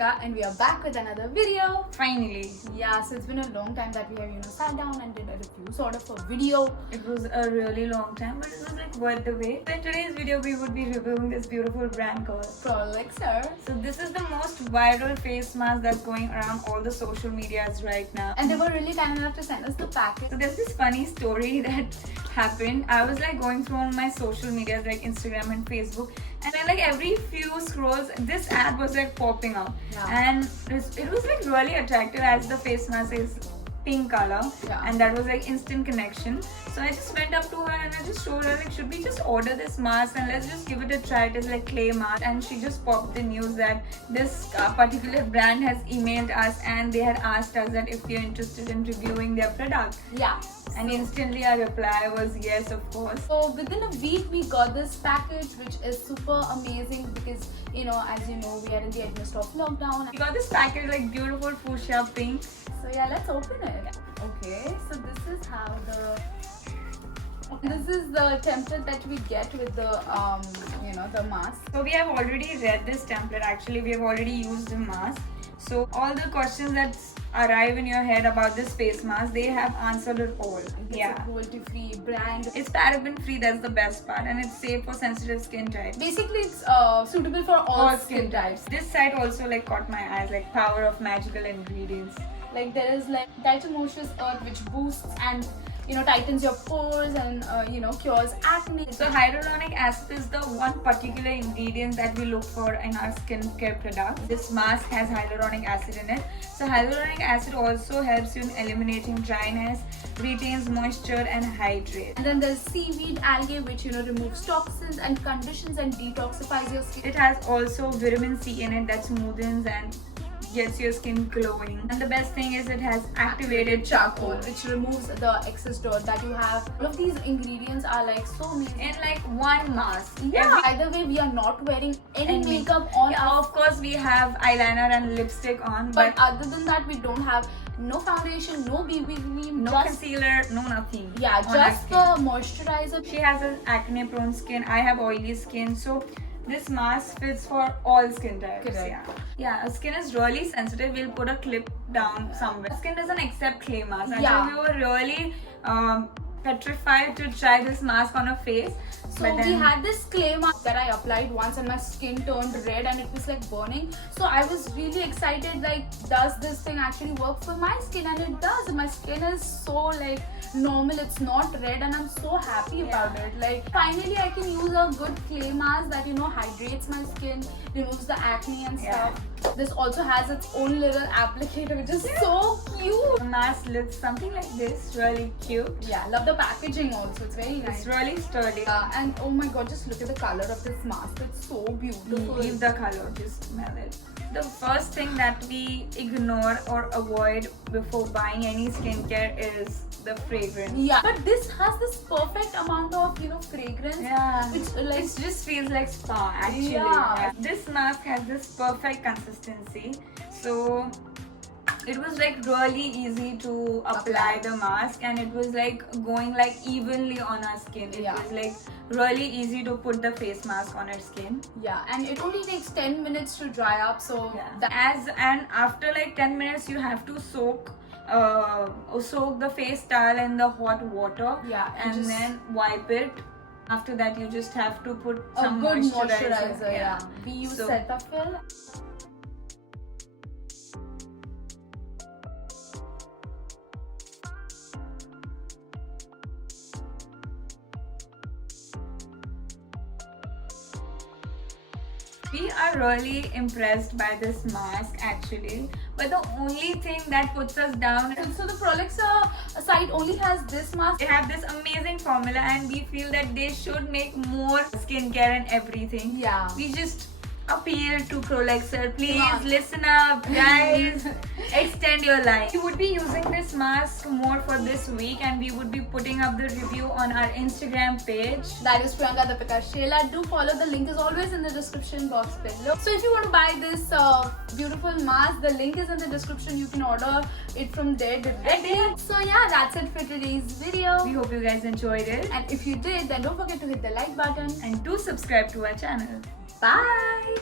Priyanka and we are back with another video. Finally. Yeah, so it's been a long time that we have sat down and did a review, sort of a video. It was a really long time, but it was like worth the wait. So in today's video, we would be reviewing this beautiful brand called Prolixer. So this is the most viral face mask that's going around all the social medias right now. And they were really kind enough to send us the package. So there's this funny story that happened. I was like going through on my social medias like Instagram and Facebook, and then like every few scrolls this ad was like popping up. Yeah. And it was like really attractive as the face mask is pink color. Yeah. And that was like instant connection. So I just went up to her and I just showed her like, should we just order this mask and let's just give it a try. It is like clay mask. And she just popped the news that this particular brand has emailed us and they had asked us that if we are interested in reviewing their product. Yeah. And instantly our reply was yes, of course. So within a week we got this package, which is super amazing because as you know, we are in the midst of lockdown. We got this package like beautiful fuchsia pink. So yeah, let's open it. Okay, so this is how this is the template that we get with the the mask. So we have already read this template. Actually, we have already used the mask. So all the questions that arrive in your head about this face mask, they have answered it all. It's Yeah. a cruelty-free brand. It's paraben-free, that's the best part, and it's safe for sensitive skin types. Basically, it's suitable for all skin types. This site also like caught my eyes, like power of magical ingredients. Like there is like diatomaceous earth which boosts and tightens your pores and cures acne. So hyaluronic acid is the one particular ingredient that we look for in our skincare products. This mask has hyaluronic acid in it. So hyaluronic acid also helps you in eliminating dryness, retains moisture and hydrate. And then there's seaweed algae which removes toxins and conditions and detoxifies your skin. It has also vitamin C in it that smoothens and gets your skin glowing. And the best thing is it has activated charcoal. Which removes the excess dirt that you have. All of these ingredients are like so amazing. In like one mask. Yeah. Either way, we are not wearing any makeup on. Yeah, of course we have eyeliner and lipstick on, but other than that, we don't have no foundation, no BB cream, no concealer, no nothing. Yeah, just the moisturizer. She has an acne prone skin. I have oily skin, so this mask fits for all skin types. Correct. Yeah, skin is really sensitive. We'll put a clip down somewhere. Skin doesn't accept clay mask. Yeah. We were really petrified to try this mask on a face. So we had this clay mask that I applied once and my skin turned red and it was like burning. So I was really excited, like, does this thing actually work for my skin? And it does. My skin is so like normal, it's not red, and I'm so happy about it. Like finally I can use a good clay mask that hydrates my skin, removes the acne and stuff. This also has its own little applicator, which is so cute. The mask looks something like this, really cute. Yeah, love the packaging also, it's very nice. It's really sturdy. And oh my god, just look at the color of this mask, it's so beautiful. Leave the color, just smell it. The first thing that we ignore or avoid before buying any skincare is the fragrance. Yeah, but this has this perfect amount of fragrance. Yeah, which like it just feels like spa actually. Yeah. This mask has this perfect consistency, so it was like really easy to apply the mask, and it was like going like evenly on our skin. It was like really easy to put the face mask on our skin. Yeah, and it only takes 10 minutes to dry up. So and after like 10 minutes you have to soak the face towel in the hot water. Yeah, and then wipe it. After that you just have to put some good moisturizer. Yeah. We use Cetaphil. We are really impressed by this mask actually, but the only thing that puts us down is so the Prolixer site only has this mask. they have this amazing formula and we feel that they should make more skincare and everything. Yeah. We just appeal to Prolixer, please listen up guys. Extend your life. We would be using this mask more for this week, and we would be putting up the review on our Instagram page. That is Priyanka Deepika Shela. Do follow, the link is always in the description box below. So if you want to buy this beautiful mask, the link is in the description. You can order it from there directly. So yeah, that's it for today's video. We hope you guys enjoyed it, And if you did, then don't forget to hit the like button. and do subscribe to our channel. Bye!